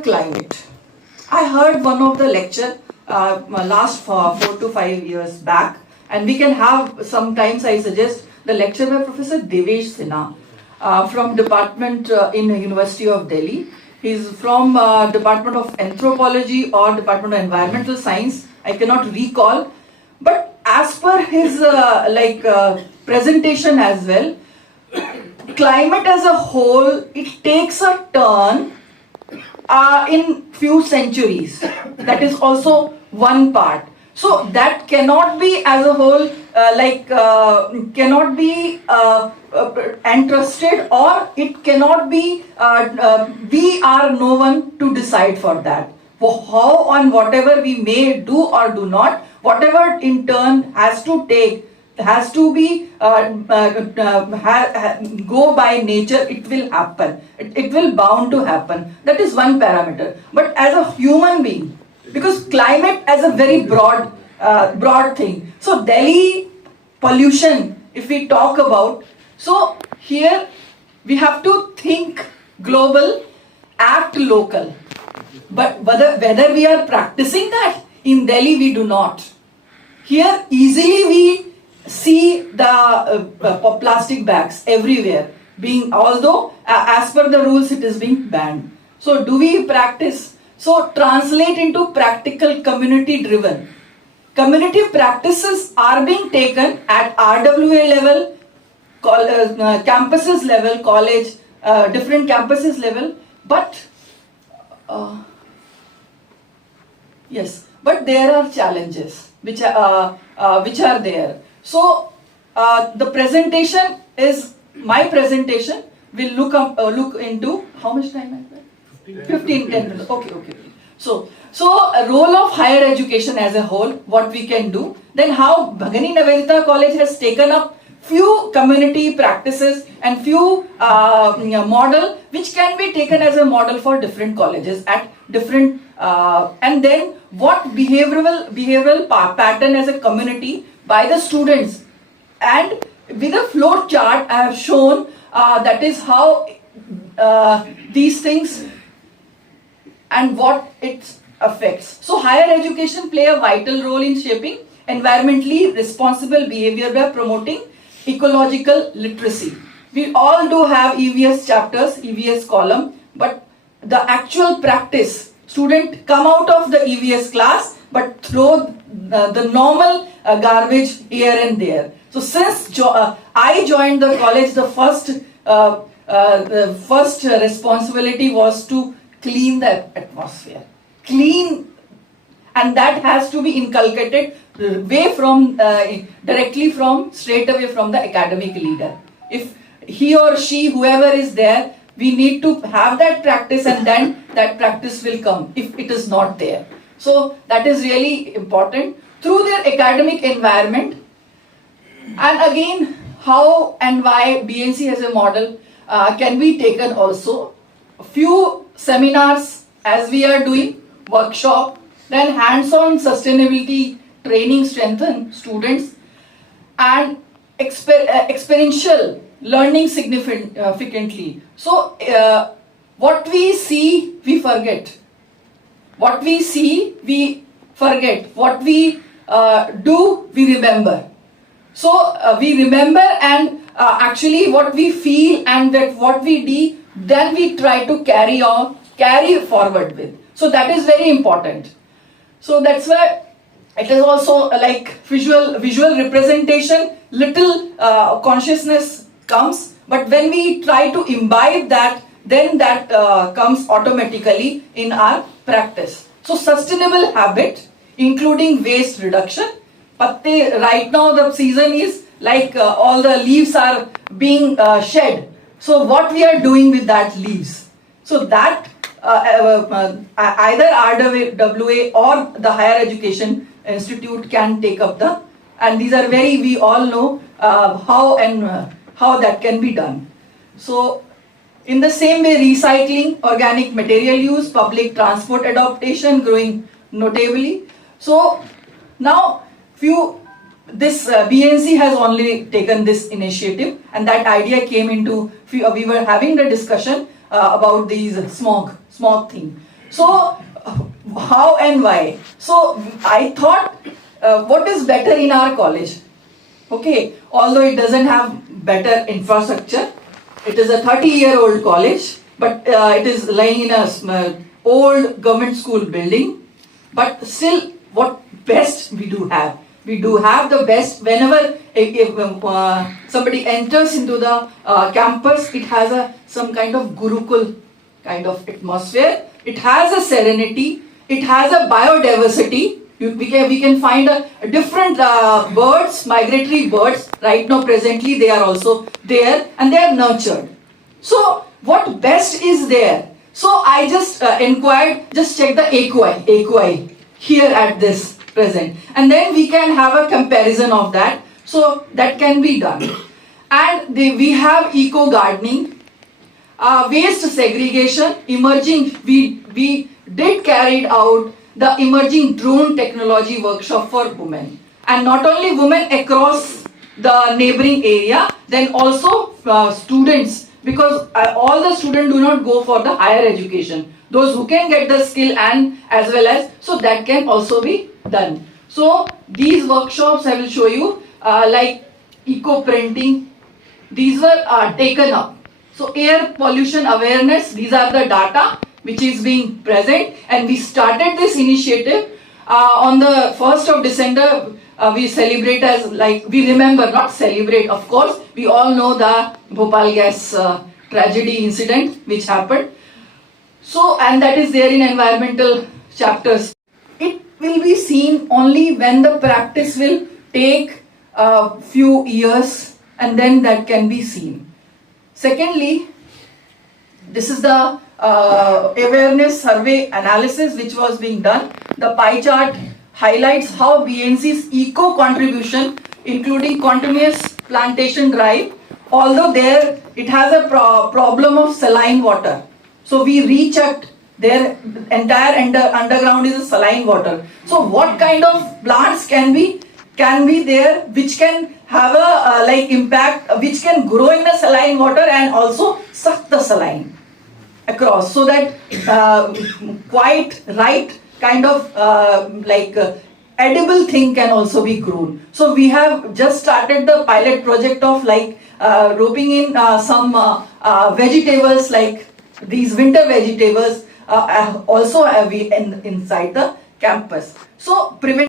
Climate. I heard one of the lecture last 4 to 5 years back, and we can have sometimes. I suggest the lecture by Professor Devesh Sinha from department in University of Delhi. He's from Department of Anthropology or Department of Environmental Science. I cannot recall, but as per his presentation as well, climate as a whole, it takes a turn in few centuries. That is also one part. So that cannot be as a whole cannot be entrusted, or it cannot be we are no one to decide for that. For how and whatever we may do or do not, whatever in turn has to take, has to be go by nature, it will happen. It will bound to happen. That is one parameter. But as a human being, because climate as a very broad thing. So Delhi pollution, if we talk about, so here we have to think global, act local. But whether we are practicing that in Delhi, we do not. Here easily we see the plastic bags everywhere being, although as per the rules it is being banned. So do we practice? So translate into practical, community driven. Community practices are being taken at RWA level, campuses level, college, different campuses level, but yes, but there are challenges which are there. So the presentation is, my presentation will look into, how much time I have? 10 minutes. Okay. So a role of higher education as a whole, what we can do, then how Bhagani Nivedita College has taken up few community practices and few model which can be taken as a model for different colleges at different and then what behavioral pattern as a community by the students, and with a flow chart I have shown that is how these things and what it affects. So higher education play a vital role in shaping environmentally responsible behavior by promoting ecological literacy. We all do have EVS chapters, EVS column, but the actual practice, student come out of the EVS class but throw the normal garbage here and there. So since I joined the college, the first responsibility was to clean the atmosphere. Clean, and that has to be inculcated straight away from the academic leader. If he or she, whoever is there, we need to have that practice, and then that practice will come if it is not there. So that is really important through their academic environment. And again, how and why BNC as a model can be taken also. A few seminars as we are doing, workshop, then hands-on sustainability training strengthen students, and experiential learning significantly. So what we see, we forget. What we see, we forget. What we do, we remember. So we remember, and actually what we feel and that what we do, then we try to carry forward with. So that is very important. So that's why it is also like visual representation, little consciousness comes, but when we try to imbibe that, then that comes automatically in our practice. So sustainable habit, including waste reduction. Patte, right now the season is like all the leaves are being shed. So what we are doing with that leaves? So that either RWA or the higher education institute can take up and these are we all know how that can be done. So in the same way, recycling, organic material use, public transport adaptation growing notably. So now this BNC has only taken this initiative, and that idea came into, we were having the discussion about these smog thing. So how and why? So I thought, what is better in our college? Okay, although it doesn't have better infrastructure, it is a 30-year-old college, but it is lying in a old government school building. But still, what best we do have? We do have the best. Whenever somebody enters into the campus, it has some kind of Gurukul kind of atmosphere. It has a serenity. It has a biodiversity. We can find different birds, migratory birds. Right now, presently, they are also there and they are nurtured. So, what best is there? So, I just inquired, just check the AQI here at this present. And then we can have a comparison of that. So, that can be done. And we have eco-gardening, waste segregation, emerging. We did carried out the emerging drone technology workshop for women, and not only women across the neighboring area, then also students, because all the students do not go for the higher education. Those who can get the skill and as well as, so that can also be done. So these workshops I will show you, like eco printing, these were taken up. So air pollution awareness, these are the data which is being present, and we started this initiative on the 1st of December. We celebrate as, like, we remember, not celebrate, of course, we all know the Bhopal gas tragedy incident which happened. So, and that is there in environmental chapters. It will be seen only when the practice will take a few years, and then that can be seen. Secondly, this is the awareness survey analysis which was being done. The pie chart highlights how BNC's eco contribution, including continuous plantation drive, although there it has a problem of saline water. So we rechecked, their entire underground is saline water. So what kind of plants can be there which can have a impact, which can grow in the saline water and also suck the saline across, so that quite right kind of edible thing can also be grown. So we have just started the pilot project of roping in some vegetables, like these winter vegetables also inside the campus. So prevent